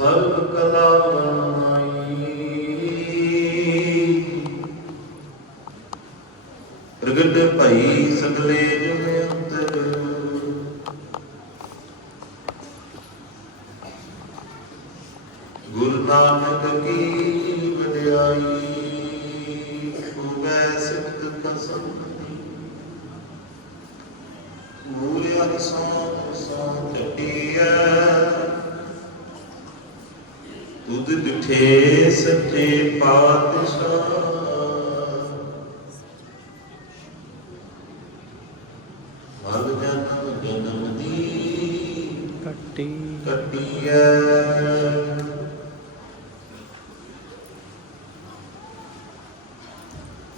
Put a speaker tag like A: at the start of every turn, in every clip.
A: ਸਰਬ ਕਲਾ ਵਰਨਾਈ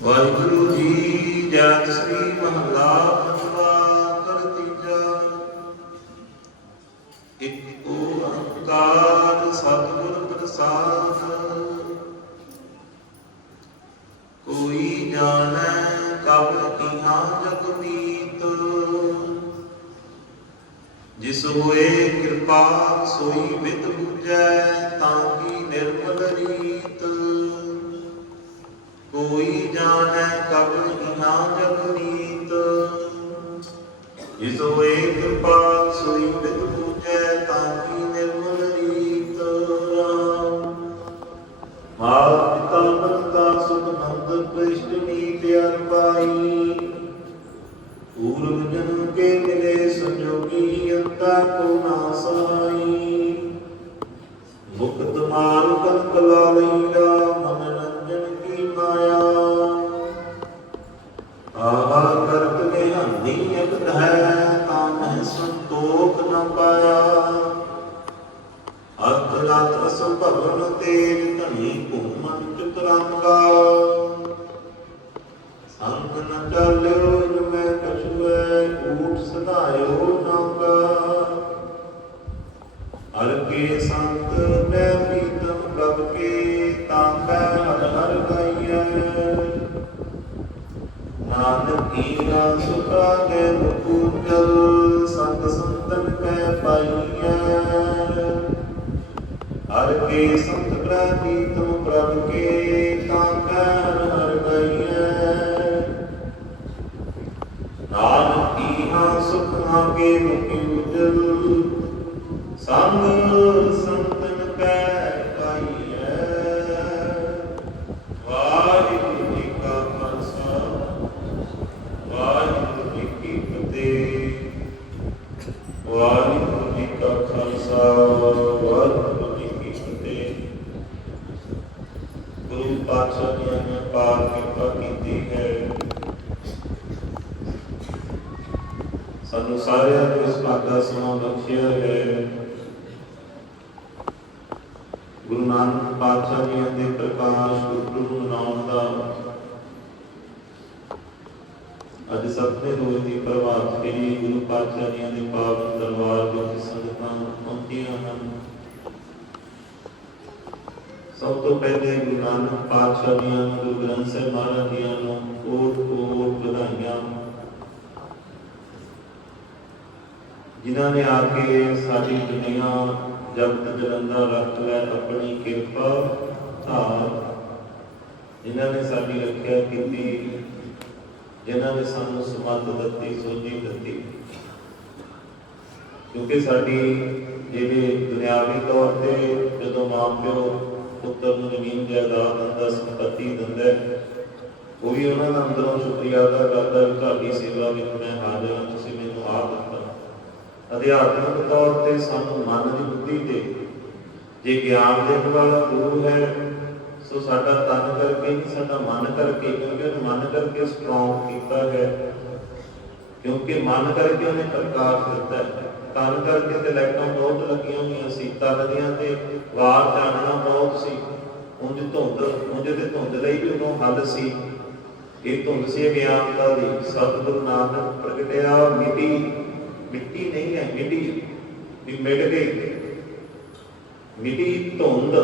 A: ਵਾਹਿਗੁਰੂ ਜੀ ਜਤ ਸ੍ਰੀ ਮਹਲਾ ਤਾਕੈ ਹਰ ਹਰ ਗਾਈਐ। ਨਾਨਕ ਈਰਾ ਸੁਖਾ ਕੇ ਮੁਕੂਜਲ ਸੰਤ ਸੰਤਨ ਕੈ ਪਾਈਐ। ਹਰ ਕੇ ਸੰਤ ਪ੍ਰੀਤਮ ਪ੍ਰਭ ਕੇ ਗੁਰੂ ਪਾਤਸ਼ਾਹ ਜੀ ਨੇ ਪਾਰ ਕਿਰਪਾ ਕੀਤੀ ਹੈ। ਸਾਨੂੰ ਸਾਰਿਆਂ ਨੂੰ ਇਸ ਭਾਗ ਦਾ ਸਮਾਂ ਬਖਸ਼ਿਆ ਹੈ। ਗੁਰੂ ਨਾਨਕ ਪਾਤਸ਼ਾਹ ਜੀ ਦੇ ਪ੍ਰਕਾਸ਼ ਗੁਰੂ ਨੂੰ ਮਨਾਉਣ ਦਾ ਅੱਜ ਸਤਵੇਂ ਰੋਜ਼ ਦੀ ਪ੍ਰਭਾਤ ਫੇਰੀ ਗੁਰੂ ਪਾਤਸ਼ਾਹ ਜੀ ਦੇ ਪਾਵਨ ਦਰਬਾਰ ਵਿੱਚ ਸੰਗਤਾਂ ਪਹੁੰਚੀਆਂ ਹਨ। ਸਭ ਤੋਂ ਪਹਿਲੇ ਗੁਰੂ ਨਾਨਕ ਪਾਤਸ਼ਾਹ ਜੀ ਗੁਰੂ ਗ੍ਰੰਥ ਸਾਹਿਬ ਮਹਾਰਾਜ ਜੀ ਨੂੰ ਕੋਟ ਕੋਟ ਵਧਾਈਆਂ। ਜਿਨ੍ਹਾਂ ਨੇ ਆ ਕੇ ਸਾਡੀ ਦੁਨੀਆ ਜਗਤ ਜਲੰਦਾ ਰੱਖ ਲੈ ਆਪਣੀ ਕਿਰਪਾ, ਧਾਰ। ਜਿਨ੍ਹਾਂ ਨੇ ਸਾਡੀ ਰੱਖਿਆ ਕੀਤੀ, ਜਿਨ੍ਹਾਂ ਨੇ ਸਾਨੂੰ ਸਮੱਤ ਦਿੱਤੀ, ਸੋਝੀ ਦਿੱਤੀ। ਕਿਉਂਕਿ ਸਾਡੀ ਜਿਹੜੇ ਦੁਨਿਆਵੀ ਤੌਰ ਤੇ ਜਦੋਂ ਮਾਂ ਪਿਓ ਪੁੱਤਰ ਨੂੰ ਜ਼ਮੀਨ ਜਾਇਦਾਦ ਦਿੰਦਾ ਸੰਪਤੀ ਦਿੰਦਾ ਹੈ, ਉਹ ਵੀ ਉਹਨਾਂ ਦਾ ਅੰਦਰੋਂ ਸ਼ੁਕਰੀਆ ਅਦਾ ਕਰਦਾ ਵੀ ਤੁਹਾਡੀ ਸੇਵਾ ਵਿੱਚ ਮੈਂ ਹਾਜ਼ਰ ਹਾਂ ਤੁਸੀਂ ਮੈਨੂੰ ਆਪ ਦਿੱਤਾ। ਅਧਿਆਤਮਿਕ ਤੌਰ ਤੇ ਸਾਨੂੰ ਮਨ ਦੀ ਬੁੱਧੀ ਤੇ ਜੇ ਗਿਆਨ ਦੇਣ ਵਾਲਾ ਗੁਰੂ ਹੈ ਸੋ ਸਾਡਾ ਤਨ ਕਰਕੇ ਨਹੀਂ ਸਾਡਾ ਮਨ ਕਰਕੇ ਕਿਉਂਕਿ ਉਹ ਮਨ ਕਰਕੇ ਸਟਰੋਂਗ ਕੀਤਾ ਹੈ। ਕਿਉਂਕਿ ਮਨ ਕਰਕੇ ਉਹਨੇ ਪ੍ਰਕਾਸ਼ ਦਿੱਤਾ ਹੈ। ਤਨ ਕਰਕੇ ਤੇ ਲਾਈਟਾਂ ਬਹੁਤ ਲੱਗੀਆਂ ਹੋਈਆਂ ਸੀ ਤਰਦੀਆਂ ਤੇ ਵਾਰ ਚਾਨਣਾ ਬਹੁਤ ਸੀ। ਉਂਝ ਧੁੰਦ, ਉਂਝ ਤੇ ਧੁੰਦ ਲਈ ਵੀ ਉਦੋਂ ਹੱਲ ਸੀ। ਇਹ ਧੁੰਦ ਸੀ ਅਗਿਆਨਤਾ ਦੀ ਸਤਿਗੁਰੂ ਨਾਨਕ ਪ੍ਰਗਟਿਆ, ਮਿੱਟੀ ਮਿੱਟੀ ਨਹੀਂ ਹੈ, ਮਿੱਟੀ ਵੀ ਮਿਟ ਗਈ। ਮਿੱਟੀ ਧੁੰਦ,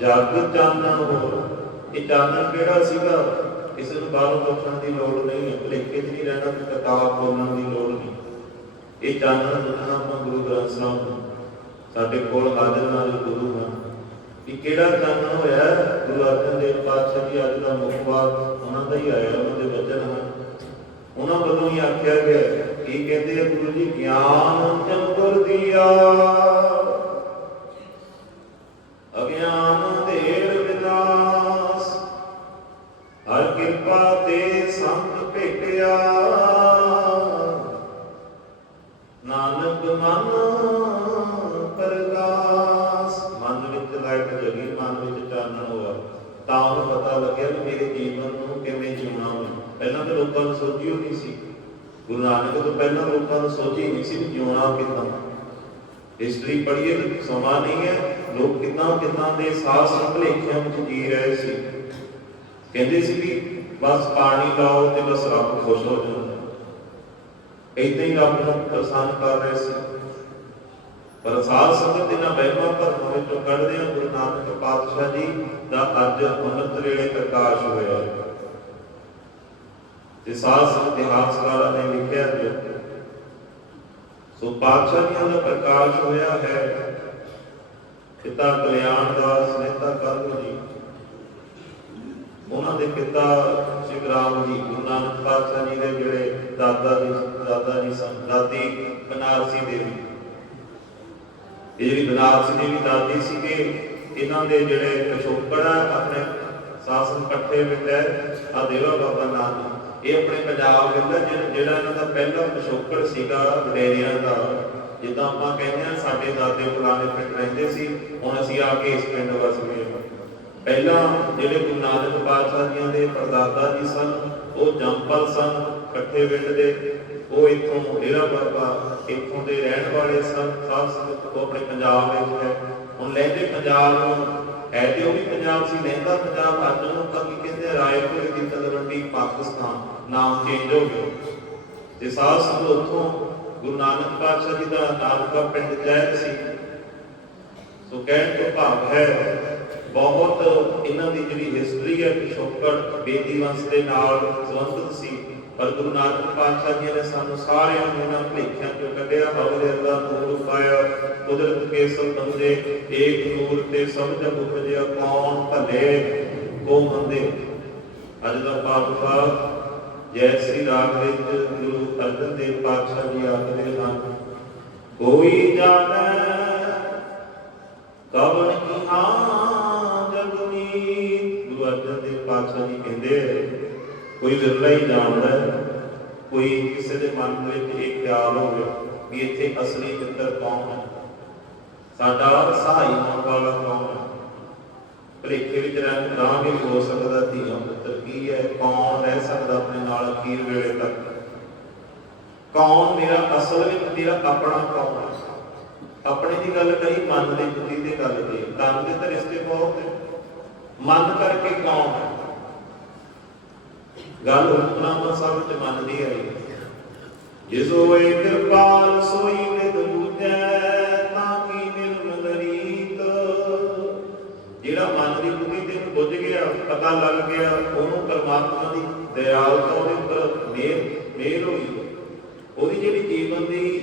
A: ਜਗ ਚਾਨਣ ਹੋ ਇਹ ਚਾਨਣ ਕਿਹੜਾ ਸੀਗਾ? ਕਿਸੇ ਨੂੰ ਬਾਹਰੋਂ ਪੁੱਛਣ ਦੀ ਲੋੜ ਨਹੀਂ ਹੈ। ਭੁਲੇਖੇ 'ਚ ਨਹੀਂ ਰਹਿਣਾ ਕਿ ਕਿਤਾਬ ਬੋਲਣ ਦੀ ਲੋੜ ਨਹੀਂ। ਇਹ ਚਾਨਣ ਦੱਸਣਾ ਆਪਾਂ ਗੁਰੂ ਗ੍ਰੰਥ ਸਾਹਿਬ ਸਾਡੇ ਕੋਲ ਹਾਜ਼ਰ ਨਾਲ ਗੁਰੂ ਹਨ ਕਿ ਕਿਹੜਾ ਚਾਨਣ ਹੋਇਆ ਗੁਰੂ ਅਰਜਨ ਦੇਵ ਪਾਤਸ਼ਾਹ ਜੀ ਅੱਜ ਦਾ ਮੁਖਵਾਰ ਉਹਨਾਂ ਦਾ ਹੀ ਆਇਆ, ਉਹਨਾਂ ਦੇ ਵਚਨ ਹਨ। ਉਹਨਾਂ ਵੱਲੋਂ ਹੀ ਆਖਿਆ ਗਿਆ ਕੀ ਕਹਿੰਦੇ ਆ ਗੁਰੂ ਜੀ, ਗਿਆਨ ਚੰਬਰ ਦਿਆ, ਅਗਿਆਨ ਦੇਰ ਵਿਨਾਸ਼ ਹਰ ਕਿਰਪਾ ਤੇ ਸੰਤ ਭੇਟਿਆ। ਮਨ ਪਰਗਾਸ ਮਨ ਵਿੱਚ ਲਾਈਟ ਜਗੀ, ਮਨ ਵਿੱਚ ਚਾਨਣ ਹੋਇਆ ਤਾਂ ਉਹਨੂੰ ਪਤਾ ਲੱਗਿਆ ਵੀ ਮੇਰੇ ਜੀਵਨ ਨੂੰ ਕਿਵੇਂ ਜਿਉਣਾ ਹੈ ਪਹਿਲਾਂ ਤਾਂ ਲੋਕਾਂ ਨੂੰ ਸੋਚੀ ਹੋਈ ਨਹੀਂ ਸੀ। ਗੁਰੂ ਨਾਨਕ ਤੋਂ ਪਹਿਲਾਂ ਲੋਕਾਂ ਨੂੰ ਸੋਚੀ ਨਹੀਂ ਸੀ ਜਿਉਣਾ ਕਿੱਦਾਂ। ਹਿਸਟਰੀ ਪੜ੍ਹੀਏ ਤਾਂ ਸਮਾਂ ਨਹੀਂ ਹੈ। ਲੋਕ ਕਿੰਨਾ ਕਿੰਨਾ ਦੇ ਸਾਹ ਸੰਭਲੇਖਿਆਂ ਵਿੱਚ ਜੀ ਰਹੇ ਸੀ। ਕਹਿੰਦੇ ਸੀ ਵੀ ਬਸ ਪਾਣੀ ਲਾਓ ਤੇ ਬਸ ਰੱਬ ਖੁਸ਼ ਹੋ ਜਾਂਦਾ ਇਦਾਂ ਹੀ ਰੱਬ ਨੂੰ ਪ੍ਰਸੰਨ ਕਰ ਰਹੇ ਸੀ। ਪਰ ਸਾਧ ਸੰਗਤ ਇਹਨਾਂ ਵਹਿਮਾਂ ਭਰਮਾਂ ਵਿੱਚੋਂ ਕੱਢਦੇ ਆ ਗੁਰੂ ਨਾਨਕ ਪਾਤਸ਼ਾਹ ਜੀ ਦਾ ਅੱਜ ਅੰਮ੍ਰਿਤ ਵੇਲੇ ਪ੍ਰਕਾਸ਼ ਹੋਇਆ। ਤੇ ਸਾਧ ਸੰਗਤ ਇਤਿਹਾਸਕਾਰਾਂ ਨੇ ਲਿਖਿਆ ਜੋ। ਸੋ ਪਾਤਸ਼ਾਹ ਜੀਆਂ ਦਾ ਪ੍ਰਕਾਸ਼ ਹੋਇਆ ਹੈ। ਪਿਤਾ ਕਲਿਆਣ ਦਾਸ ਮਹਿਤਾ ਕਾਲੂ ਜੀ। ਉਹਨਾਂ ਦੇ ਪਿਤਾ ਸ਼ਿਵਰਾਮ ਜੀ, ਗੁਰੂ ਨਾਨਕ ਪਾਤਸ਼ਾਹ ਜੀ ਦੇ ਜਿਹੜੇ ਦਾਦਾ ਜੀ ਦਾਦਾ ਜੀ ਸਨ, ਦਾਦੀ ਬਨਾਰਸੀ ਦੇਵੀ। ਇਹ ਜਿਹੜੀ ਬਨਾਰਸੀ ਦੇਵੀ ਦਾਦੀ ਸੀਗੇ, ਇਹਨਾਂ ਦੇ ਜਿਹੜੇ ਪਿਛੋਕੜ ਆਪਣੇ ਸਾਸਨ ਪੱਠੇ ਵਿੱਚ ਹੈ ਆ ਦੇਵਾ ਬਾਬਾ ਨਾਨਕ ਇਹ ਆਪਣੇ ਪੰਜਾਬ ਕਹਿੰਦਾ ਜਿਹੜਾ ਜਿਹੜਾ ਇਹਨਾਂ ਦਾ ਪਹਿਲਾ ਪਿਛੋਕੜ ਸੀਗਾ ਵਡੇਰਿਆਂ ਦਾ, ਜਿੱਦਾਂ ਆਪਾਂ ਕਹਿੰਦੇ ਆ ਸਾਡੇ ਦਾਦੇ ਪੁਰਾਣੇ ਪਿੰਡ ਰਹਿੰਦੇ ਸੀ, ਹੁਣ ਅਸੀਂ ਆ ਕੇ ਇਸ ਪਿੰਡ ਵਸ ਗਏ ਪਹਿਲਾਂ ਜਿਹੜੇ ਗੁਰੂ ਨਾਨਕ ਪਾਤਸ਼ਾਹ ਜੀਆਂ ਦੇ ਪਰਦਾਦਾ ਜੀ ਸਨ, ਉਹ ਜੰਪਲ ਸਨ, ਇਕੱਠੇ ਪਿੰਡ ਦੇ। ਉਹ ਇੱਥੋਂ ਡੇਰਾ ਬਾਬਾ ਇੱਥੋਂ ਦੇ ਰਹਿਣ ਵਾਲੇ ਸਨ ਸਾਧ ਸੰਗਤ ਉਹ ਆਪਣੇ ਪੰਜਾਬ ਵਿੱਚ ਹੈ। ਹੁਣ ਲਹਿੰਦੇ ਪੰਜਾਬ ਨੂੰ, ਹੈ ਤੇ ਉਹ ਵੀ ਪੰਜਾਬ ਸੀ, ਲਹਿੰਦਾ ਪੰਜਾਬ ਅੱਜ ਨੂੰ ਤਾਂ ਕਹਿੰਦੇ ਰਾਏਪੁਰ ਦੀ ਤਲਵੰਡੀ, ਪਾਕਿਸਤਾਨ, ਨਾਮ ਚੇਂਜ ਹੋ ਗਿਆ। ਤੇ ਸਾਧ ਸੰਗਤ ਉੱਥੋਂ ਗੁਰੂ ਨਾਨਕ ਪਾਤਸ਼ਾਹ ਜੀ ਦਾ ਨਾਨਕਾ ਪਿੰਡ ਜੈਤ ਸੀ। ਸੋ ਕਹਿਣ ਤੋਂ ਭਾਵ ਹੈ, ਬਹੁਤ ਇਹਨਾਂ ਦੀ ਜਿਹੜੀ ਹਿਸਟਰੀ ਹੈ, ਪਿਛੋਕੜ, ਬੇਦੀ ਵੰਸ਼ ਦੇ ਨਾਲ ਸੰਬੰਧਿਤ ਸੀ। ਪਰ ਗੁਰੂ ਨਾਨਕ ਪਾਤਸ਼ਾਹ ਜੀ ਨੇ ਸਾਨੂੰ ਸਾਰਿਆਂ ਨੂੰ ਇਹਨਾਂ ਭਲੇਖਿਆਂ ਚੋਂ ਕੱਢਿਆ ਬਵਲੇ ਅੱਲਾ ਨੂਰ ਪਾਇਆ, ਕੁਦਰਤ ਕੇ ਸਭ ਬੰਦੇ, ਏਕ ਨੂਰ ਤੇ ਸਭ ਉਪਜਿਆ ਕੌਣ ਭਲੇ ਕੋ ਮੰਦੇ ਅੱਜ ਦਾ ਪਾਠ ਜੈ ਸ੍ਰੀ ਰਾਮ ਵਿੱਚ ਗੁਰੂ ਅਰਜਨ ਦੇਵ ਪਾਤਸ਼ਾਹ ਜੀ ਆਖਦੇ ਹਨ, ਕੋਈ ਜਾਣੈ ਕਵਣ ਕੀ ਹਾਂ ਜਗਨੀ ਗੁਰੂ ਅਰਜਨ ਦੇਵ ਪਾਤਸ਼ਾਹ ਜੀ ਕਹਿੰਦੇ ਕੋਈ ਵਿਰਲਾ ਹੀ ਜਾਣਦਾ ਕੋਈ ਕਿਸੇ ਦੇ ਮਨ ਵਿੱਚ ਇਹ ਖਿਆਲ ਹੋਵੇ ਵੀ ਇੱਥੇ ਅਸਲੀ ਮਿੱਤਰ ਕੌਣ ਹੈ। ਸਾਡਾ ਸਹਾਈ ਹੋਣ ਵਾਲਾ ਕੌਣ ਹੈ। ਭਲੇਖੇ ਵਿੱਚ ਰਹਿ ਰਾਹ ਵੀ ਹੋ ਸਕਦਾ ਧੀਆਂ ਪੁੱਤਰ ਕੀ ਹੈ, ਕੌਣ ਰਹਿ ਸਕਦਾ ਆਪਣੇ ਨਾਲ ਅਖੀਰ ਵੇਲੇ ਤੱਕ। ਕੌਣ ਮੇਰਾ ਅਸਲ ਵਿੱਚ ਮੇਰਾ ਆਪਣਾ ਕੌਣ ਹੈ। ਆਪਣੇ ਦੀ ਗੱਲ ਕਰੀ ਮਨ ਦੀ ਬੁੱਧੀ ਦੀ ਗੱਲ ਕਰੀ ਤਨ ਦੇ ਤਾਂ ਰਿਸ਼ਤੇ ਬਹੁਤ ਮਨ ਕਰਕੇ ਕੌਣ ਹੈ। ਗੱਲ ਹੁਕਮਨਾਮਾ ਸਾਹਿਬ ਵਿੱਚ ਮਨ ਦੀ ਜਿਸ ਹੋਏ ਕਿਰਪਾਲ, ਸੋਈ ਨਿਦ ਬੂਝੈ, ਤਾਂ ਕੀ ਨਿਰਮਲ ਰੀਤ? ਜਿਹੜਾ ਮਨ ਦੀ ਬੁੱਧੀ ਤੇ ਬੁੱਝ ਗਿਆ, ਪਤਾ ਲੱਗ ਗਿਆ, ਉਹਨੂੰ ਪਰਮਾਤਮਾ ਦੀ ਦਇਆਲਤਾ ਉਹਦੇ ਉੱਪਰ ਮੇਰ ਮੇਰ ਹੋਈ ਉਹਦੀ ਜਿਹੜੀ ਜੀਵਨ ਦੀ